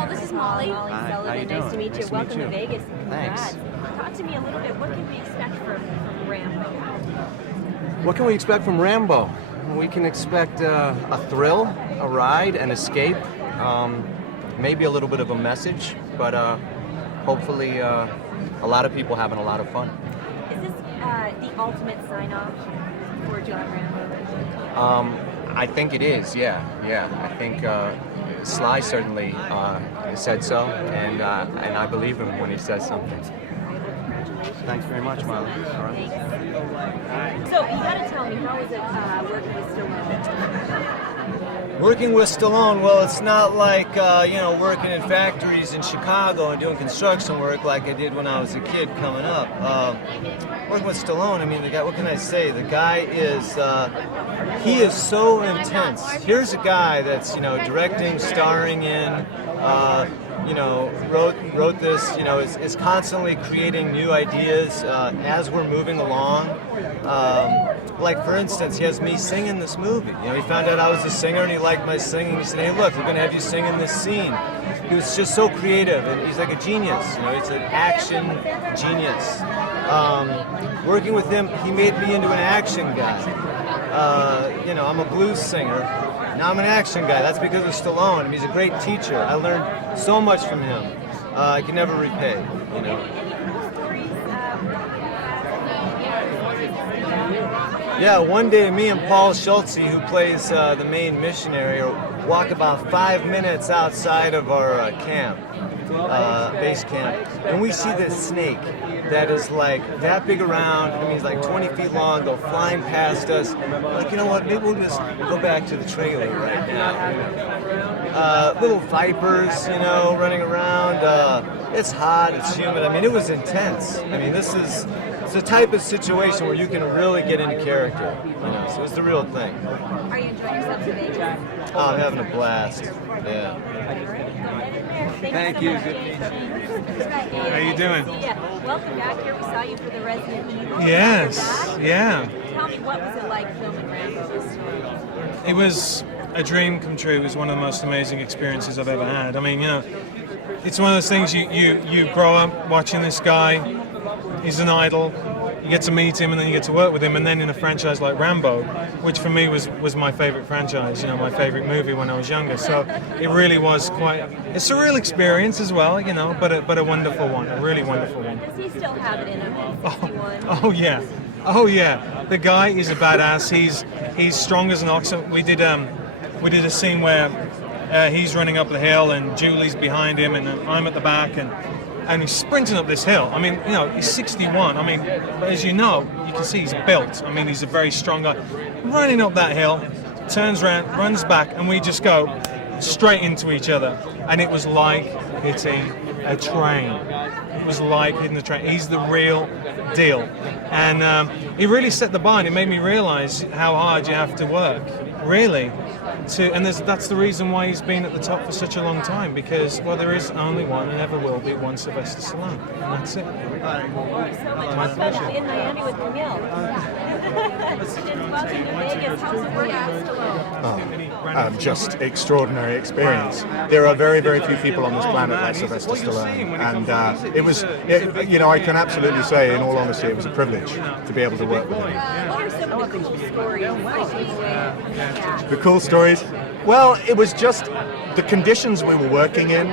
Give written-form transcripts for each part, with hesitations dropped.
Paul, this is Molly. Molly Hi, Sullivan. how you Nice doing? to meet you. Nice to Welcome meet to you. Vegas. Thanks. Congrats. Talk to me a little bit. What can we expect from Rambo? What can we expect from Rambo? We can expect a thrill, a ride, an escape, maybe a little bit of a message, but hopefully a lot of people having a lot of fun. Is this the ultimate sign-off for John Rambo? I think it is, yeah. I think Sly certainly said so, and I believe him when he says something. Thanks very much, Miley. All right. Thanks. So, you gotta tell me, how is it working with Stallone? Working with Stallone, well, it's not like, working in factories in Chicago and doing construction work like I did when I was a kid coming up. Working with Stallone, I mean, the guy, what can I say? The guy is, he is so intense. Here's a guy that's, directing, starring in, wrote this, is constantly creating new ideas as we're moving along. Like, for instance, he has me singing this movie. He found out I was a singer and he liked my singing. He said, hey, look, we're going to have you sing in this scene. He was just so creative, and he's like a genius. He's an action genius. Working with him, he made me into an action guy. I'm a blues singer. Now I'm an action guy. That's because of Stallone. I mean, he's a great teacher. I learned so much from him. I can never repay. Yeah, one day me and Paul Schultze, who plays the main missionary, walk about 5 minutes outside of our camp, base camp, and we see this snake that is like that big around. I mean, he's like 20 feet long, go flying past us. Like, you know what, maybe we'll just go back to the trailer right now. Little vipers, running around. It's hot, it's humid. I mean, it was intense. I mean, it's the type of situation where you can really get into character. So it's the real thing. Are you enjoying yourself in Vegas? Oh, I'm having a blast. Yeah. Thank you. Good to meet you. How you doing? Yeah. Welcome back here. We saw you for the Resident Evil. Yes. Yeah. Tell me, what was it like filming Rambo this time? It was a dream come true. It was one of the most amazing experiences I've ever had. I mean, it's one of those things you grow up watching this guy. He's an idol. You get to meet him and then you get to work with him, and then in a franchise like Rambo, which for me was my favorite franchise, my favorite movie when I was younger. So it really was quite a surreal experience as well, but a wonderful one, a really wonderful one. Does he still have it in him at 61? Oh yeah. The guy is a badass. He's strong as an ox. We did a scene where he's running up the hill and Julie's behind him and I'm at the back and he's sprinting up this hill. I mean, he's 61. I mean, as you can see he's built. I mean, he's a very strong guy. Running up that hill, turns around, runs back, and we just go straight into each other. And it was like hitting a train. It was like hitting the train. He's the real deal. And he really set the bar, and it made me realize how hard you have to work, really. And that's the reason why he's been at the top for such a long time, because, well, there is only one and ever will be one Sylvester Stallone. And that's it. My pleasure. In Miami with Camille. Welcome to Vegas. How's it working with Stallone? Just extraordinary experience. There are very, very few people on this planet like Sylvester Stallone, and it was, I can absolutely say, in all honesty, it was a privilege to be able to work with him. What are some of the cool stories like being with The cool stories? Well, it was just the conditions we were working in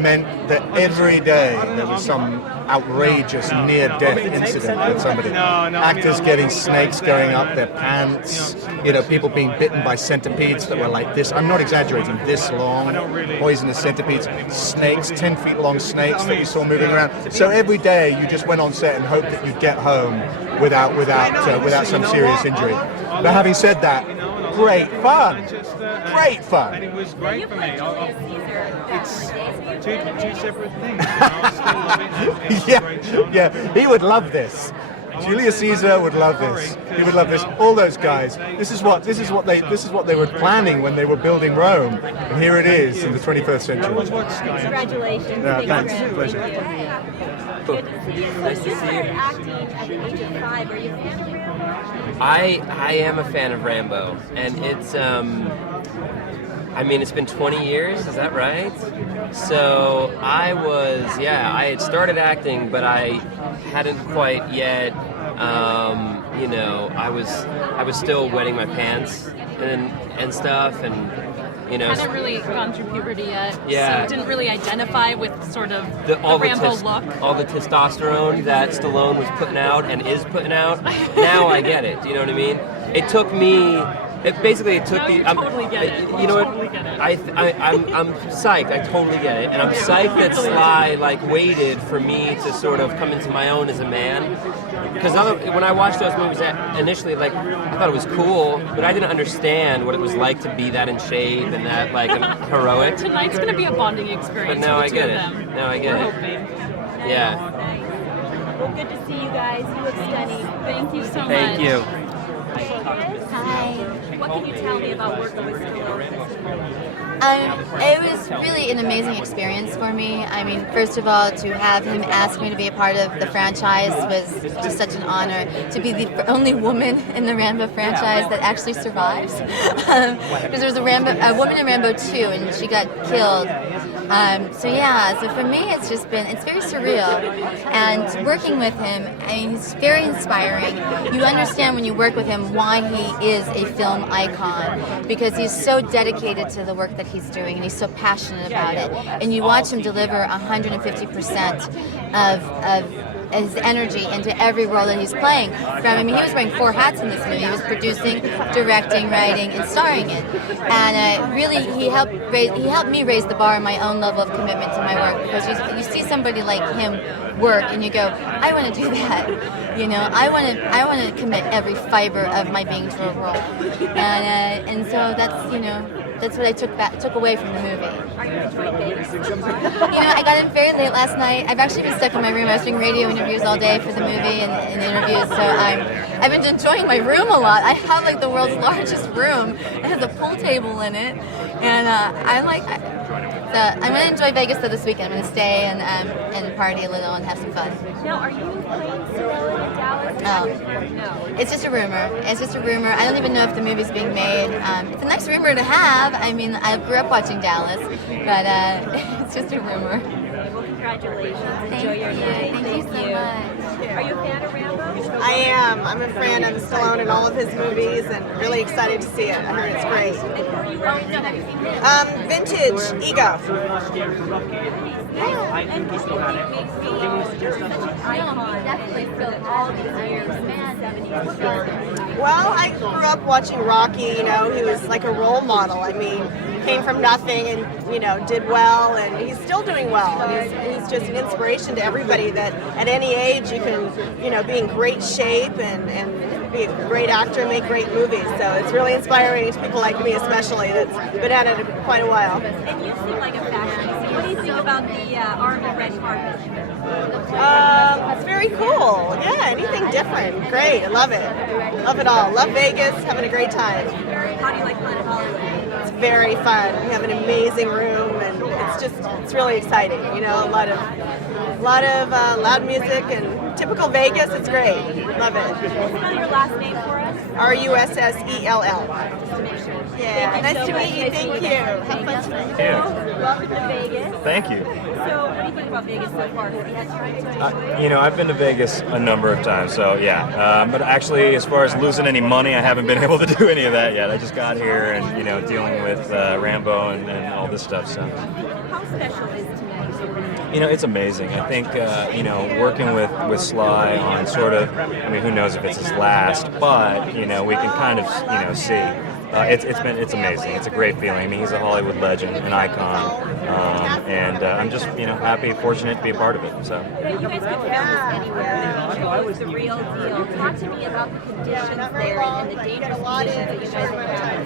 meant that every day there was some outrageous near-death incident with somebody. Actors getting snakes going up their pants, people being bitten by centipedes that were like this. I'm not exaggerating, this long, poisonous centipedes, snakes, 10 feet long snakes that we saw moving around. So every day you just went on set and hoped that you'd get home without some serious injury. But having said that, great fun. Great fun. And it was great for me. It's two separate things. Yeah, he would love this. Julius Caesar would love this. He would love this. All those guys. This is what they were planning when they were building Rome. And here it is in the 21st century. Congratulations. Yeah, thanks. Pleasure. Good to see you. So you started acting at the age of 5. Are you a fan of Rambo? I am a fan of Rambo, and it's I mean, it's been 20 years, is that right? So I had started acting, but I hadn't quite yet, I was still wetting my pants and stuff, and, Hadn't really gone through puberty yet, Yeah. so didn't really identify with sort of the all Rambo the look. all the testosterone that Stallone was putting out and is putting out. Now I get it. Do you know what I mean? It took me. It took Now the. you totally get it. You know what? Totally get it. I'm psyched. I totally get it, and I'm psyched that Sly waited for me to sort of come into my own as a man. Because when I watched those movies initially, I thought it was cool, but I didn't understand what it was like to be that in shape and that heroic. Tonight's going to be a bonding experience. But now for I the get two it. of them. Now I get We're it. hoping. Yeah. Nice. Well, good to see you guys. You look stunning. Thank you so much. Thank you. Hi. What can you tell me about working with Stallone in this movie? It was really an amazing experience for me. I mean, first of all, to have him ask me to be a part of the franchise was just such an honor. To be the only woman in the Rambo franchise that actually survives. Because there was a woman in Rambo 2 and she got killed. So for me it's very surreal. And working with him, I mean, he's very inspiring. You understand when you work with him why he is a film icon, because he's so dedicated to the work that he's doing and he's so passionate about it. And you watch him deliver 150% of his energy into every role that he's playing. He was wearing 4 hats in this movie. He was producing, directing, writing, and starring in. And really, he helped me raise the bar on my own level of commitment to my work, because you see somebody like him work and you go, I want to do that. I want to commit every fiber of my being to a role. And so that's what I took away from the movie. Are you enjoying Vegas so far? I got in very late last night. I've actually been stuck in my room. I was doing radio interviews all day for the movie and interviews, so I've been enjoying my room a lot. I have the world's largest room. It has a pool table in it, and I'm going to enjoy Vegas this weekend. I'm going to stay and party a little and have some fun. Now, are you playing Stallone in Dallas? No. It's just a rumor. I don't even know if the movie's being made. It's a nice rumor to have. I mean, I grew up watching Dallas, but it's just a rumor. Well, congratulations. Enjoy your night. Thank you so much. Are you a fan of Rambo? I am. I'm a fan of Stallone and all of his movies, and really excited to see it. I heard it's great. And who are you wearing tonight? Have you seen this? Vintage Ego. And what do you think makes me such an icon and filled all these years in the 70s? Well, I grew up watching Rocky. He was like a role model. I mean, came from nothing and did well, and he's still doing well. He's just an inspiration to everybody that at any age you can be in great shape and be a great actor and make great movies. So it's really inspiring to people like me, especially, that's been at it quite a while. And you seem like a fashionista. What do you think about the Army Red Heart? It's very cool. Yeah, anything different. Great. I love it. Love it all. Love Vegas. Having a great time. How do you like Planet Hollywood? It's very fun. We have an amazing room, and it's really exciting. A lot of loud music and typical Vegas. It's great. Love it. Spell your last name for us. Russell. Just to make sure. Yeah. Thank you Nice so to much. meet you. Nice Thank meeting you. Have fun tonight. Welcome to Vegas. Thank you. So, what do you think about Vegas so far? Have you had time to enjoy it? I've been to Vegas a number of times, so yeah. But actually, as far as losing any money, I haven't been able to do any of that yet. I just got here and dealing with Rambo and all this stuff. So. How special is tonight? It's amazing. I think working with Sly on sort of, who knows if it's his last, but we can kind of see. It's amazing. It's a great feeling. He's a Hollywood legend, an icon, and I'm just happy, fortunate to be a part of it. So. But you guys could film this anywhere. It was the real deal. Talk to me about the conditions there and the dangerous conditions that you guys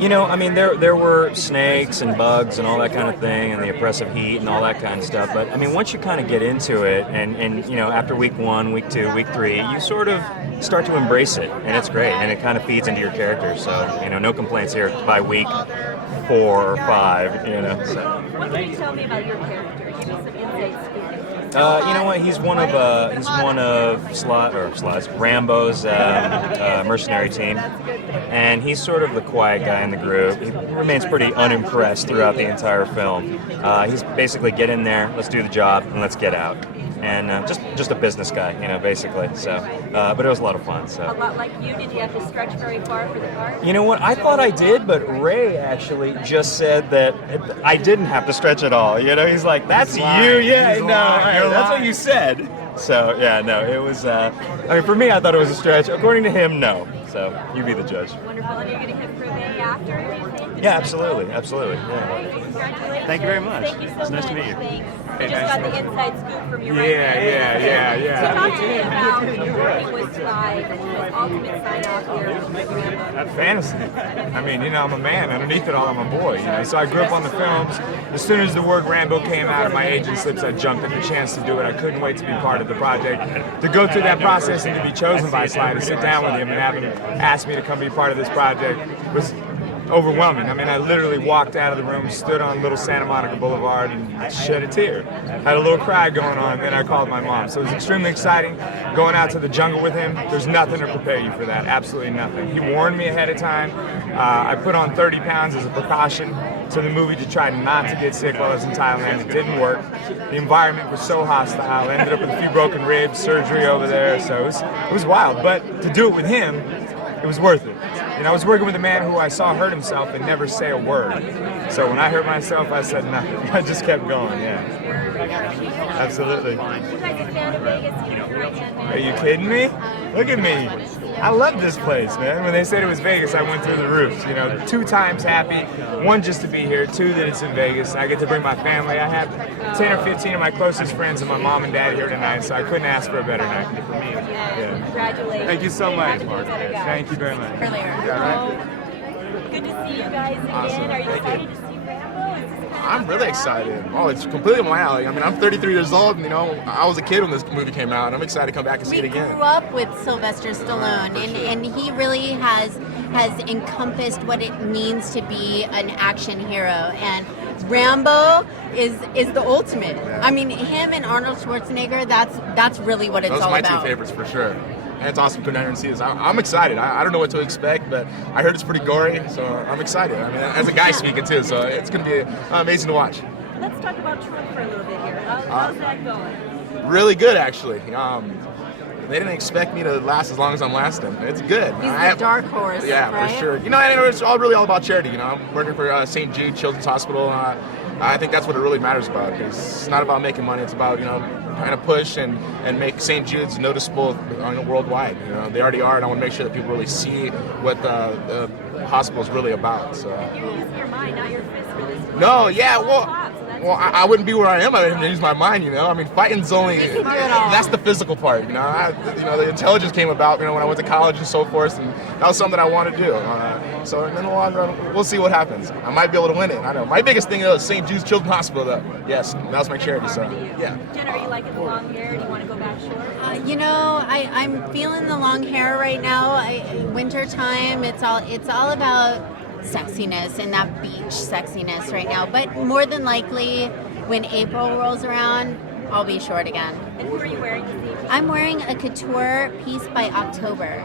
encountered. There were snakes and bugs and all that kind of thing, and the oppressive heat and all that kind of stuff. But once you kind of get into it, and after week 1, week 2, week 3, you sort of start to embrace it, and it's great, and it kind of feeds into your character. So no complaints here by week 4 or 5. So. What can you tell me about your character? Give me some insight scoop. You know what? He's one of Sly's Rambo's mercenary team, and he's sort of the quiet guy in the group. He remains pretty unimpressed throughout the entire film. He's basically get in there, let's do the job, and let's get out. And just a business guy, you know, basically. So, but it was a lot of fun. So. A lot like you, did you have to stretch very far for the part? You know what? I thought I did, but Ray actually just said that I didn't have to stretch at all. You know, he's like, "That's you, yeah, no, that's what you said." So yeah, no, it was. I mean, for me, I thought it was a stretch. According to him, no. So you be the judge. Wonderful. And you're going to hit Prouvé after, do you think? Yeah, absolutely, absolutely. Yeah. Congratulations. Thank you very much. Thank you so It's nice much. to meet you. Thanks. Hey, We just nice got to the meet you. inside scoop from you right Yeah, now. yeah. So talk to me about working with Sly and his ultimate sign-off here with Rambo. Fantasy. I mean, you know, I'm a man. Underneath it all, I'm a boy. You know, so I grew up on the films. As soon as the word Rambo came out of my agent's lips, I jumped at the chance to do it. I couldn't wait to be part of the project. To go through that process and to be chosen by Sly, to sit down with him and have him ask me to come be part of this project was overwhelming. I mean, I literally walked out of the room, stood on Little Santa Monica Boulevard, and shed a tear. Had a little cry going on, and then I called my mom. So it was extremely exciting going out to the jungle with him. There's nothing to prepare you for that, absolutely nothing. He warned me ahead of time. I put on 30 pounds as a precaution to the movie to try not to get sick while I was in Thailand. It didn't work. The environment was so hostile. I ended up with a few broken ribs, surgery over there, so it was wild. But to do it with him, it was worth it. And I was working with a man who I saw hurt himself and never say a word. So when I hurt myself, I said nothing. I just kept going, yeah. Absolutely. You guys a fan of Vegas? You know, right hand man. Are you kidding me? Look at me. I love this place, man. When they said it was Vegas, I went through the roofs. You know, 2 times happy. 1, just to be here. 2, that it's in Vegas. I get to bring my family. I have 10 or 15 of my closest friends and my mom and dad here tonight, so I couldn't ask for a better night. Yeah. Congratulations. Thank you so much, Mark. Congratulations, other guys. Thank you very much. Earlier. Good to see you guys again. Awesome. Are you Thank excited you. to see Rambo? Is this kind of I'm really excited. Oh, it's completely my alley. I mean, I'm 33 years old, and, you know, I was a kid when this movie came out, and I'm excited to come back and see it We again. grew up with Sylvester Stallone, and he really has encompassed what it means to be an action hero. And Rambo is the ultimate. I mean, him and Arnold Schwarzenegger. That's really what it's Those all are my about. 2 favorites for sure. And it's awesome to come down here and see this. I'm excited. I don't know what to expect, but I heard it's pretty gory, so I'm excited. I mean, as a guy speaking too, so it's going to be amazing to watch. Let's talk about Trump for a little bit here. How's that going? Really good, actually. They didn't expect me to last as long as I'm lasting. It's good. He's the dark horse. Yeah, right? for sure. You know, and it's really all about charity. You know, I'm working for St. Jude Children's Hospital. I think that's what it really matters about. It's not about making money. It's about, you know, trying to push and make St. Jude's noticeable worldwide. You know, they already are, and I want to make sure that people really see what the hospital is really about. So. You're using your mind, not your fist for this. No, yeah, well, I wouldn't be where I am. I didn't use my mind, you know. I mean, fighting's only that's the physical part, you know. The intelligence came about, you know, when I went to college and so forth, and that was something I wanted to do. So in the long run, we'll see what happens. I might be able to win it. I don't know. My biggest thing is St. Jude's Children's Hospital, though. Yes, that was my charity. So yeah. Jen, are you liking the long hair? Do you want to go back short? You know, I'm feeling the long hair right now. Winter time, it's all about sexiness and that beach sexiness right now. But more than likely, when April rolls around, I'll be short again. And who are you wearing this evening? I'm wearing a couture piece by October.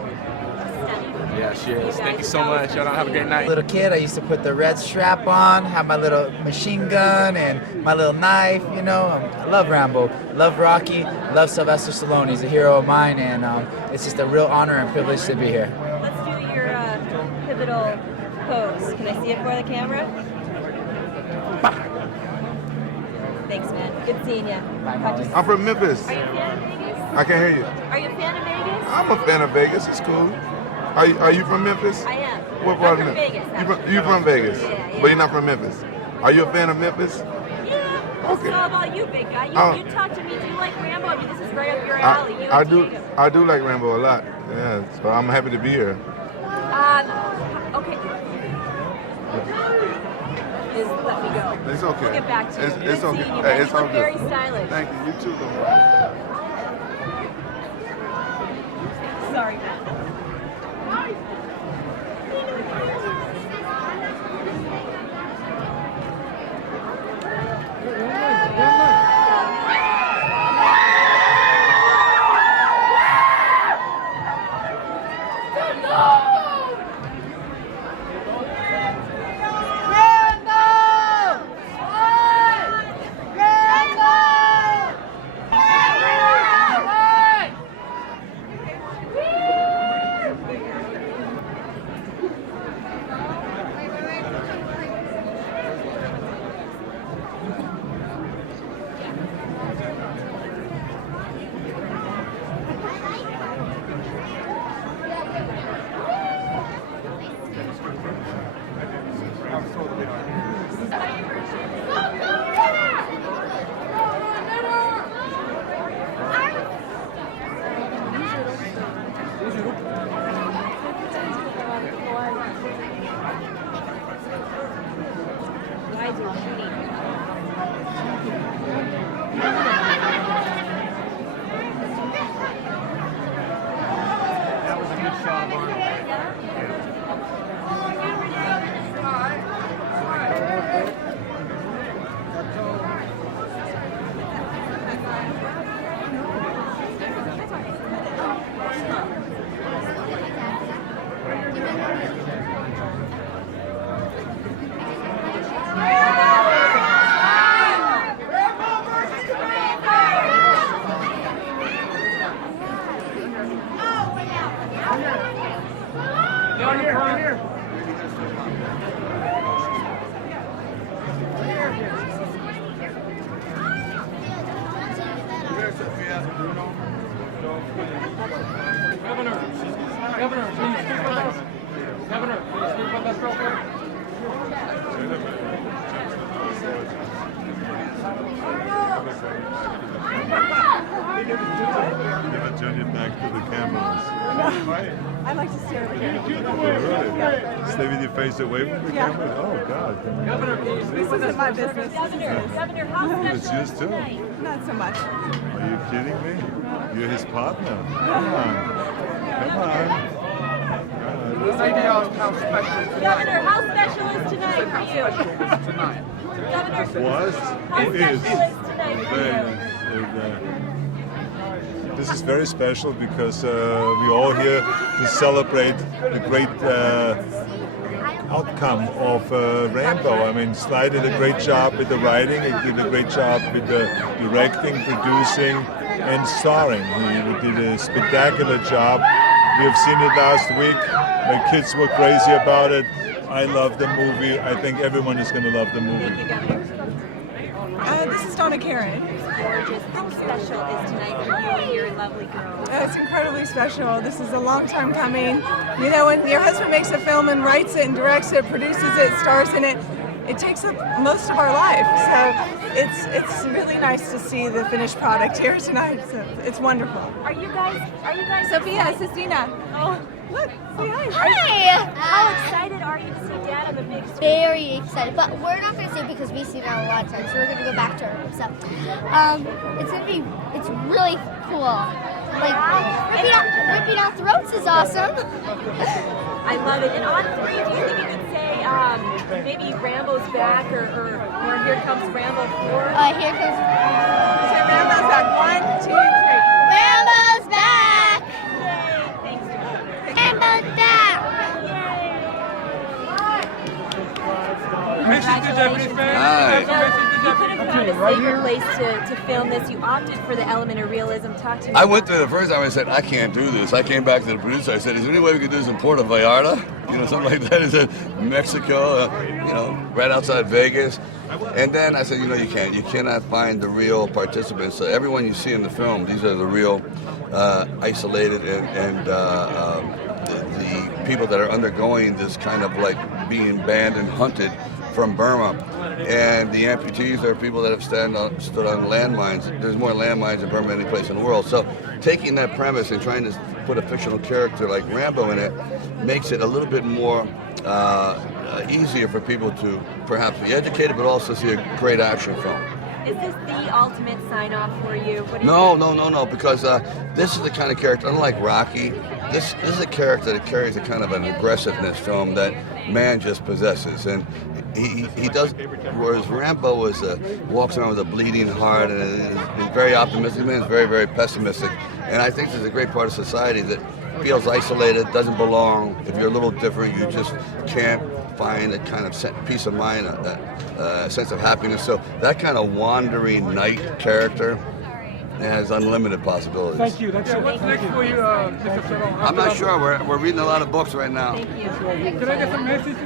Yeah, she is. Thank you so much. Y'all have a great night. Little kid, I used to put the red strap on, have my little machine gun and my little knife, you know. I love Rambo, love Rocky, love Sylvester Stallone. He's a hero of mine, and it's just a real honor and privilege to be here. Let's do your pivotal pose. Can I see it for the camera? Thanks, man. Good seeing you. I'm from Memphis. Are you a fan of Vegas? I can't hear you. Are you a fan of Vegas? I'm a fan of Vegas. It's cool. Are you from Memphis? I am. What part I'm of from Memphis? Vegas. You from Vegas? Yeah. But you're not from Memphis. Are you a fan of Memphis? Yeah. This is all about you, big guy. You talk to me. Do you like Rambo? I mean, this is right up your alley. You and Diego. I do like Rambo a lot. Yeah. So I'm happy to be here. Okay. Let me go. It's okay. We'll get back to you. It's okay. You. Hey, it's You all look good. very stylish. Thank you. You too, though. Sorry, man. That was a good shot of Arnold. Governor, can you speak with us? Governor, can you speak with us real quick? Turn it back to the cameras. I like to stare at the camera. Really? Stay with your face away from the camera? Oh, God. This isn't my business. Governor, how It's yours, too. Not so much. Are you kidding me? You're his partner. Come on. Come on. Governor, how special is tonight for you? Governor, Was? how Who is? special is tonight for Very you? nice. This is very special because we're all here to celebrate the great outcome of Rambo. I mean, Sly did a great job with the writing, he did a great job with the directing, producing, and starring. He did a spectacular job. We have seen it last week. My kids were crazy about it. I love the movie. I think everyone is going to love the movie. This is Donna Karen. Gorgeous. How special is tonight for you and your lovely girl? It's incredibly special. This is a long time coming. You know, when your husband makes a film and writes it and directs it, produces it, stars in it, it takes up most of our life. So it's really nice to see the finished product here tonight. So it's wonderful. Are you guys? Sophia, Sistina. Oh, look, say hi. Hi! How excited are you to see Dad on the big screen? Very excited, but we're not going to see it because we've seen it a lot of times, so we're going to go back to our room. So, it's really cool. Like, ripping out throats is awesome. I love it. And on three, do you think you could say maybe Rambo's back or Here Comes Rambo 4? Here comes. Say Rambo's back. 1, 2, 3. Rambo's back! Thanks, Rambo's back! Congratulations. Hi. You could have found a safer place to film this. You opted for the element of realism. Talk to me. I went there the first time. I said, I can't do this. I came back to the producer. I said, is there any way we could do this in Puerto Vallarta? You know, something like that. Is it Mexico? You know, right outside Vegas. And then I said, you know, you can't. You cannot find the real participants. So everyone you see in the film, these are the real isolated and the people that are undergoing this kind of like being banned and hunted from Burma. And the amputees are people that have stood on landmines. There's more landmines in Burma than any place in the world. So taking that premise and trying to put a fictional character like Rambo in it makes it a little bit more easier for people to perhaps be educated, but also see a great action film. Is this the ultimate sign-off for you? What do you No, because this is the kind of character, unlike Rocky, this is a character that carries a kind of an aggressiveness to him that man just possesses. And he does, whereas Rambo walks around with a bleeding heart and he's very optimistic, man is very, very pessimistic. And I think there's a great part of society that feels isolated, doesn't belong. If you're a little different, you just can't find a kind of peace of mind, a sense of happiness. So that kind of wandering knight character has unlimited possibilities. Thank you. What's next for you, Mr. Ferrell? I'm not sure. We're reading a lot of books right now. Thank you. Can I get some messages?